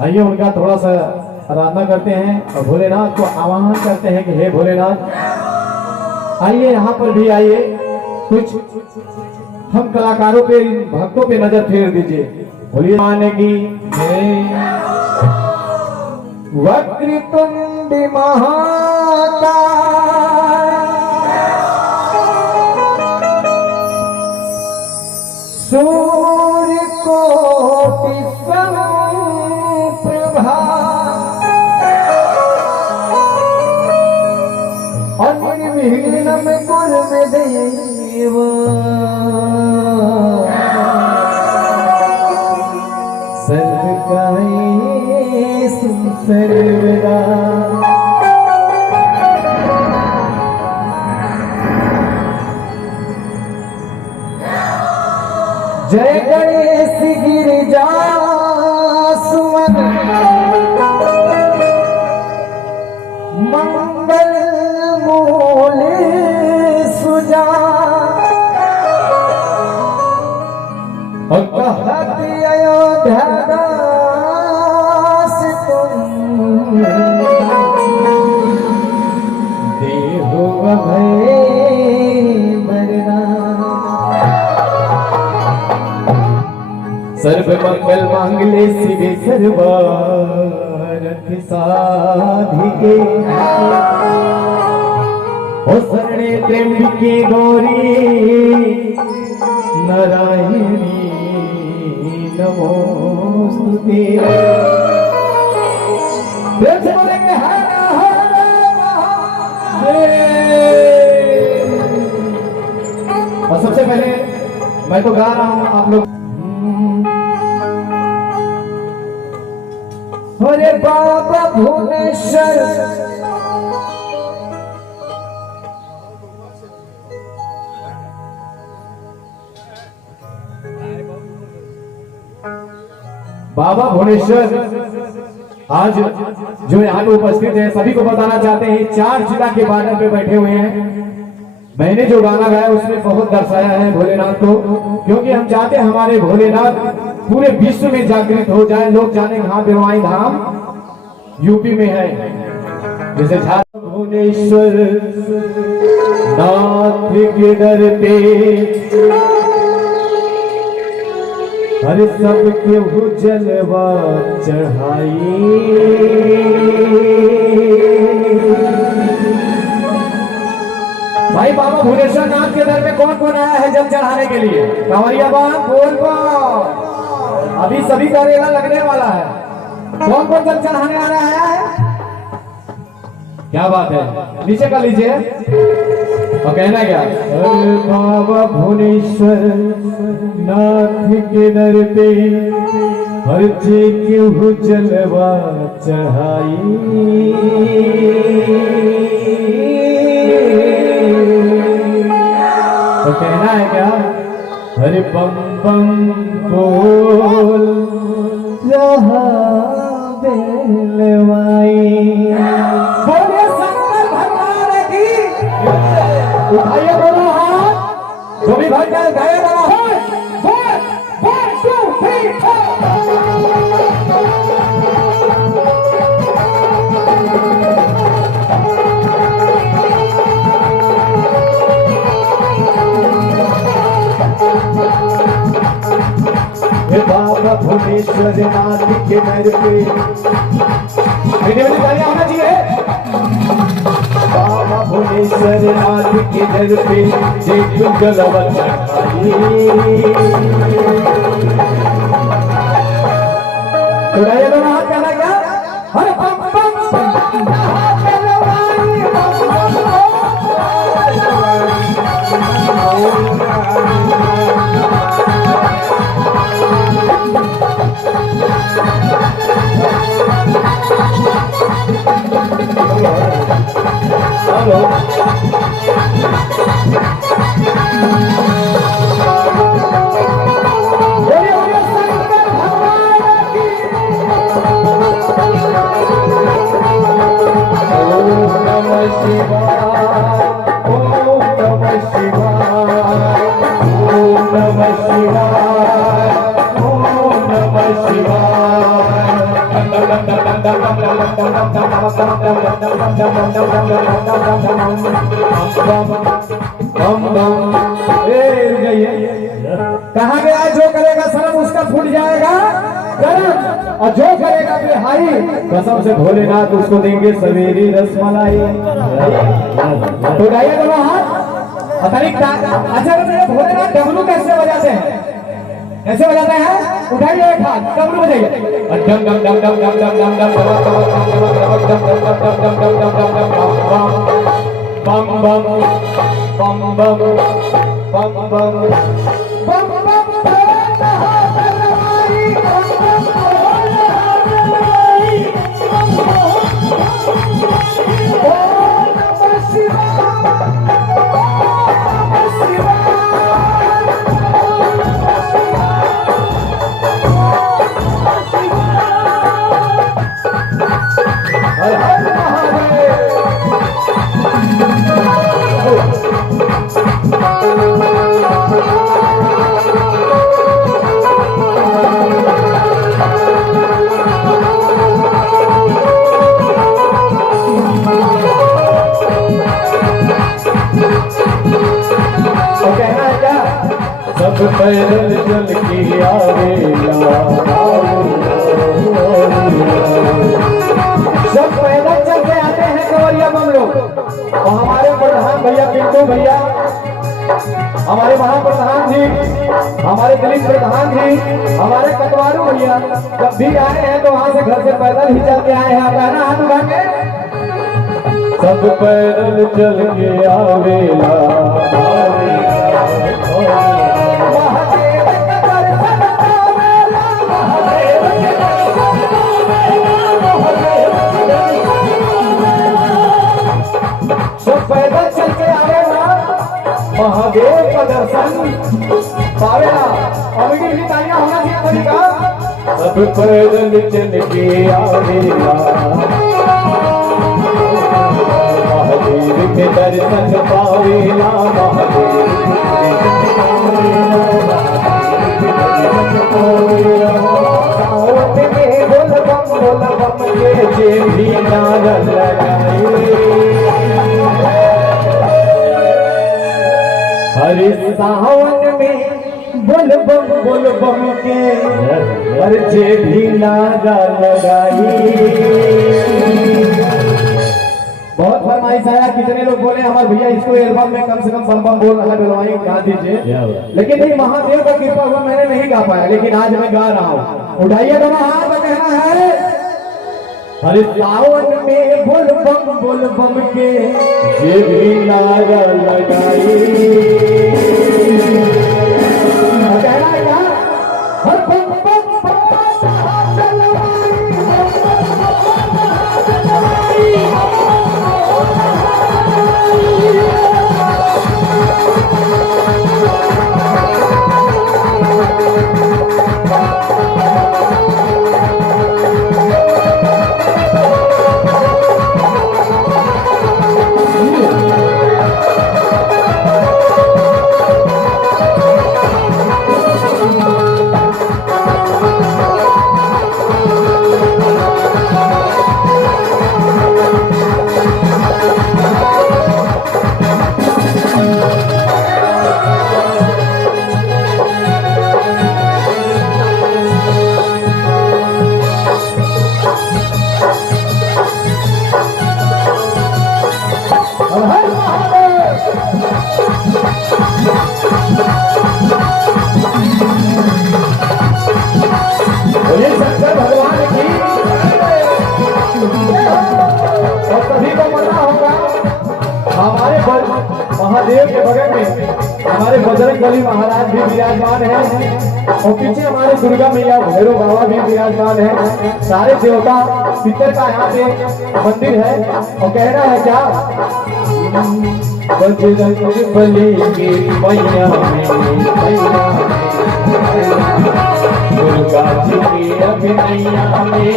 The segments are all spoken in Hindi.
आइए उनका थोड़ा सा आराधना करते हैं और भोलेनाथ को आवाहन करते हैं कि हे भोलेनाथ, आइए यहाँ पर भी आइए, कुछ हम कलाकारों पे, भक्तों पे नजर फेर दीजिए। भोलिए माने की वक्रतुंड महाकाय सूर्य कोटि समप्रभा निर्विघ्नं कुरु देव सर्वकार्येषु सर्वदा। जय गणेश गिरिजा सुमन मंगल मूले सुजा कहत अयोध्या दास तुम देहो अभय वरना। सर्व मंगल मांगल्ये शिवे सर्वार्थ साधिके ओ शरणे त्र्यंबके गौरी नारायणी नमोस्तुते। और सबसे पहले मैं तो गा रहा हूं, आप लोग अरे बाबा भुवनेश्वर बाबा भुवनेश्वर आज जो यहाँ पे उपस्थित है सभी को बताना चाहते हैं, 4 जिला के बॉर्डर पे बैठे हुए हैं। मैंने जो गाना गाया उसमें बहुत दर्शाया है भोलेनाथ को, क्योंकि हम चाहते हैं हमारे भोलेनाथ पूरे विश्व में जागृत हो जाए, लोग जाने हाँ बिरवाई धाम यूपी में है। जैसे भुवनेश्वर नाथ के दर पे हर सबके जलवा चढ़ाई। भाई बाबा भुवनेश्वर नाथ के दर पे कौन कौन आया है जल चढ़ाने के लिए? कांवरिया बाबा बोल को अभी सभी का रेला लगने वाला है। कौन कौन जल चढ़ाने आ रहा है? क्या बात है, नीचे कर लीजिए और कहना क्या? बाबा भुवनेश्वर नाथ के दर पे हर जी क्यों जलवा चढ़ाई। तो कहना है क्या? हरे बम बम बोल रहा बेलवाई। बोलिए शंकर भगवान की। उठाइए दोनों हाथ, जो भी भक्त है गए रहा हो। 1 2 3 बाबा भुवनेश्वर नाथ के दर पे होना चाहिए। बाबा भुवनेश्वर नाथ के दर पे एक जलवा चढ़ाई। तो राजा दोनों हाथ कहना क्या? हरे बम बम हेलो शिवाय, ओम नमः शिवाय। कहा गया जो करेगा शर्म उसका फूट जाएगा कर्म, और जो करेगा बिहाई कसम से भोलेनाथ उसको देंगे सवेरी रसमलाई। तो गाइए दोनों हाथ। अच्छा भोलेनाथ डमरू कैसे बजाते हैं? कैसे बजाते हैं? उठाइए एक हाथ, डमरू बजाइए। बम बम बम बम बम बम बम बम पैदल चल के आवेला, सब पैदल चल के आते हैं कंवरिया बम लोग। और हमारे प्रधान भैया पिंटू भैया, हमारे महाप्रधान जी, हमारे दिलीप प्रधान जी, हमारे कटवारू भैया जब भी आए हैं तो वहां से घर से पैदल ही चल के आए हैं। आप कहना हाथ उठा के सब पैदल चल के आवेला, पैदल चल के आवेला, महादेव का दर्शन पावेला। अभी तालियां होना चाहिए सभी का। सब पैदल चल के आवेला, महादेव के दर्शन पावेला, महादेव सावन में बोल बम के जे भी नारा लगाए, हरे सावन में बोल बम के हर जे भी नारा लगाई। बहुत फरमाइश आया, कितने लोग बोले हमारे भैया इसको एल्बम में कम से कम बम बम बोल रहा डलवाई गा दीजिए, लेकिन नहीं, महादेव का कृपा हुआ मैंने नहीं गा पाया, लेकिन आज मैं गा रहा हूँ। उठाइए दोनों हाथ, कहना है हरे सावन में बोल बम के जे भी नारा लगाई। कहना क्या? हर बम बम शंकर भगवान की। और सभी को पता होगा हमारे महादेव के बगल में हमारे बजरंगबली महाराज भी विराजमान हैं, और पीछे हमारे दुर्गा मैया भैरव बाबा भी विराजमान हैं। सारे देवता पितर का यहाँ पे मंदिर है। और कहना है क्या? बजरंगबली की मैया दुर्गा जी की अभिनैया में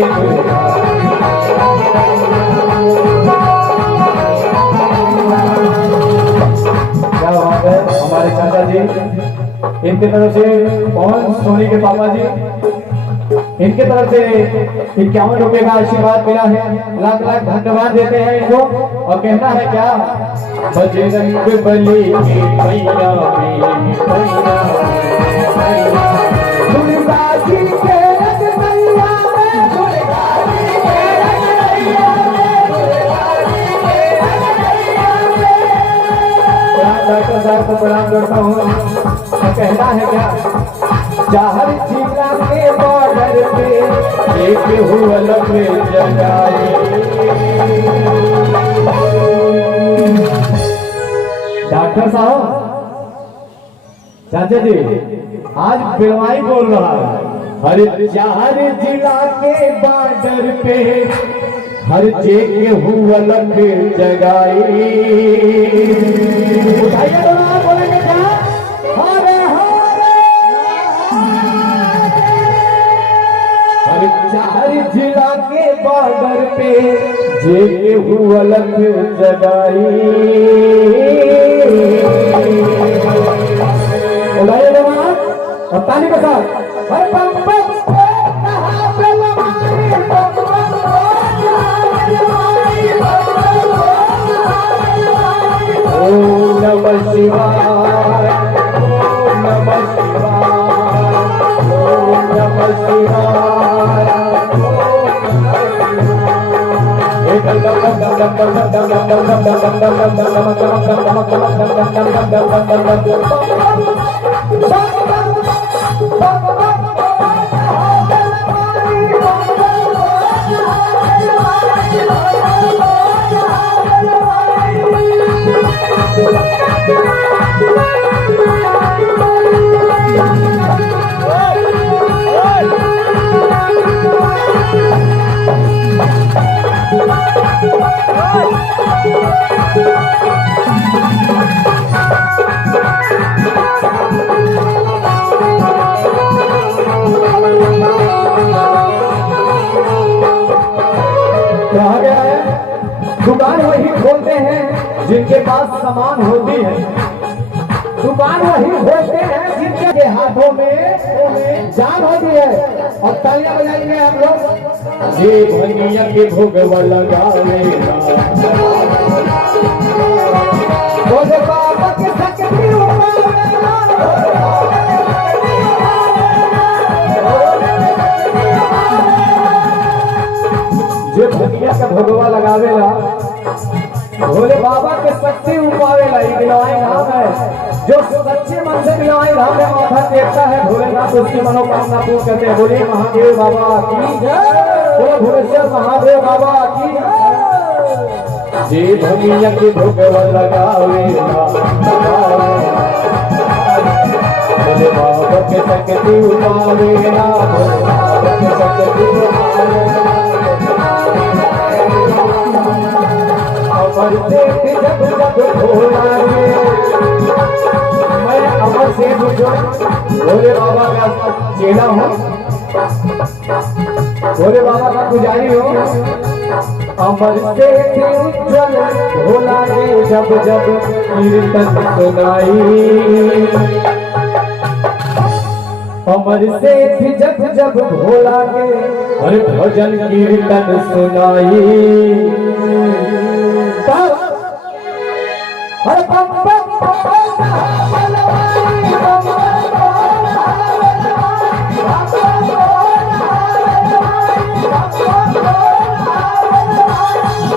क्या बात है। हमारे चाचा जी, इनकी तरफ से पवन सोनी के पापा जी इनके तरफ से 51 रुपए का आशीर्वाद मिला है। लाख लाख धन्यवाद देते हैं इनको। और कहना है क्या, बजरंग बली की मैया दुर्गा जी के रंग मैया में, दुर्गा जी के रंग मैया में, दुर्गा जी के रंग मैया में। डॉक्टर प्रणाम करता हूँ। कहना है क्या, चाहर जिला के बॉर्डर पे एक हुआ लगे जगाए। डॉक्टर साहब, चाचा जी, आज बिलवाई बोल रहा है। हर चाहर जिला के बॉर्डर पे हर जेके हुआ लगे जगाए। उठाइए दोनों, बोलेंगे क्या, हरे चार जिला के बॉर्डर पे जेके हुआ लग जगाई। उड़ाइए जवान और ताली के साथ। ओम नमः शिवाय, ओम नमः शिवाय, ओम नमः शिवाय। दुकान वही खोलते हैं जिनके पास सामान होती है। दुकान वही खोलते हैं जिनके हाथों में जान होती है। और तालियां बजाएंगे हम लोग। ये भंगिया के भोगवा लगावे बाबा के शक्ति जो भंगिया का भोगवा लगावेला भोले बाबा के शक्ति उपावेला। बिलवाई धाम है। जो सच्चे मन से बिलवाई धाम में माथा टेकता है भोलेनाथ उसकी मनोकामना पूर्ण करते हैं। बोलिए महादेव बाबा की जय, बोलो भुवनेश्वर महादेव बाबा की जय। जे भंगिया के भोगवा लगावेला भोले बाबा के शक्ति उपावेला, भोले बाबा के शक्ति उपावेला। अमर सेठ जब जब भोला रे, मैं अमर सेठ जो भोले बाबा का चेला हूँ, भोले बाबा का पुजारी हूँ। अमर सेठ उज्जवल भोला रे जब जब कीर्तन सुनाई। अमर सेठ जब जब भोला के हर भजन कीर्तन सुनाई। हर बम बम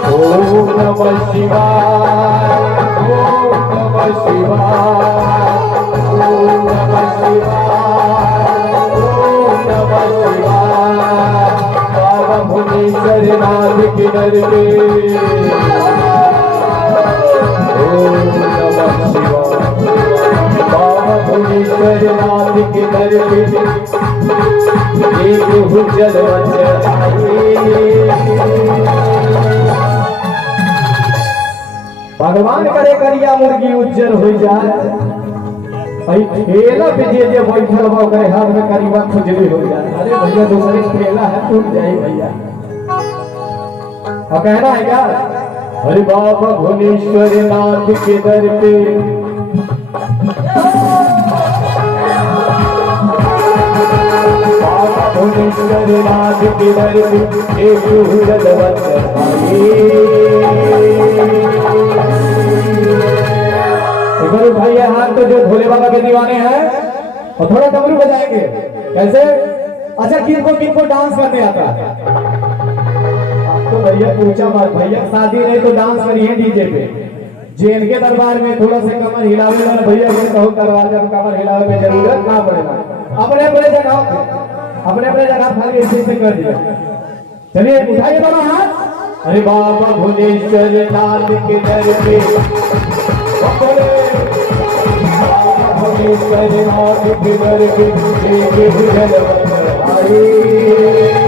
ओम नमः शिवाय, ओम नमः शिवाय, ओम नमः शिवाय, ओम नमः शिवाय। बाबा भुवनेश्वर नाथ की दर पे ओम नमः शिवाय। बाबा भुवनेश्वर नाथ के दर पे एक हुज्जत भगवान करे करिया मुर्गी उज्जर हो जाए। भाई ठेला पे जे बैठल हो करे हाथ में करीबा खुजली हो जाए। अरे भैया दूसरे ठेला है टूट जाए भैया। और कहना है क्या, हरे बाबा भुवनेश्वर नाथ के दर पे बाबा भुवनेश्वर नाथ के दर पे एक जलवंत भाई। एक बार उठाइए हाथ तो जो भोले बाबा के दीवाने हैं और थोड़ा डमरू बजाएंगे। कैसे? अच्छा, किनको डांस करने आता है? तो भैया पूछा मत, भैया शादी नहीं तो डांस करिए डीजे पे। जेल के दरबार में थोड़ा सा कमर हिलावे वाला भैया को कहो करवा, जब कमर हिलावे में जरूरत ना पड़ेगा। अपने अपने जगह खाली ऐसे से कर दिया। चलिए उठाइए दोनों हाथ। अरे बाबा भुवनेश्वर नाथ के दर पे, बाबा भुवनेश्वर नाथ के दर पे एक जलवंत भाई।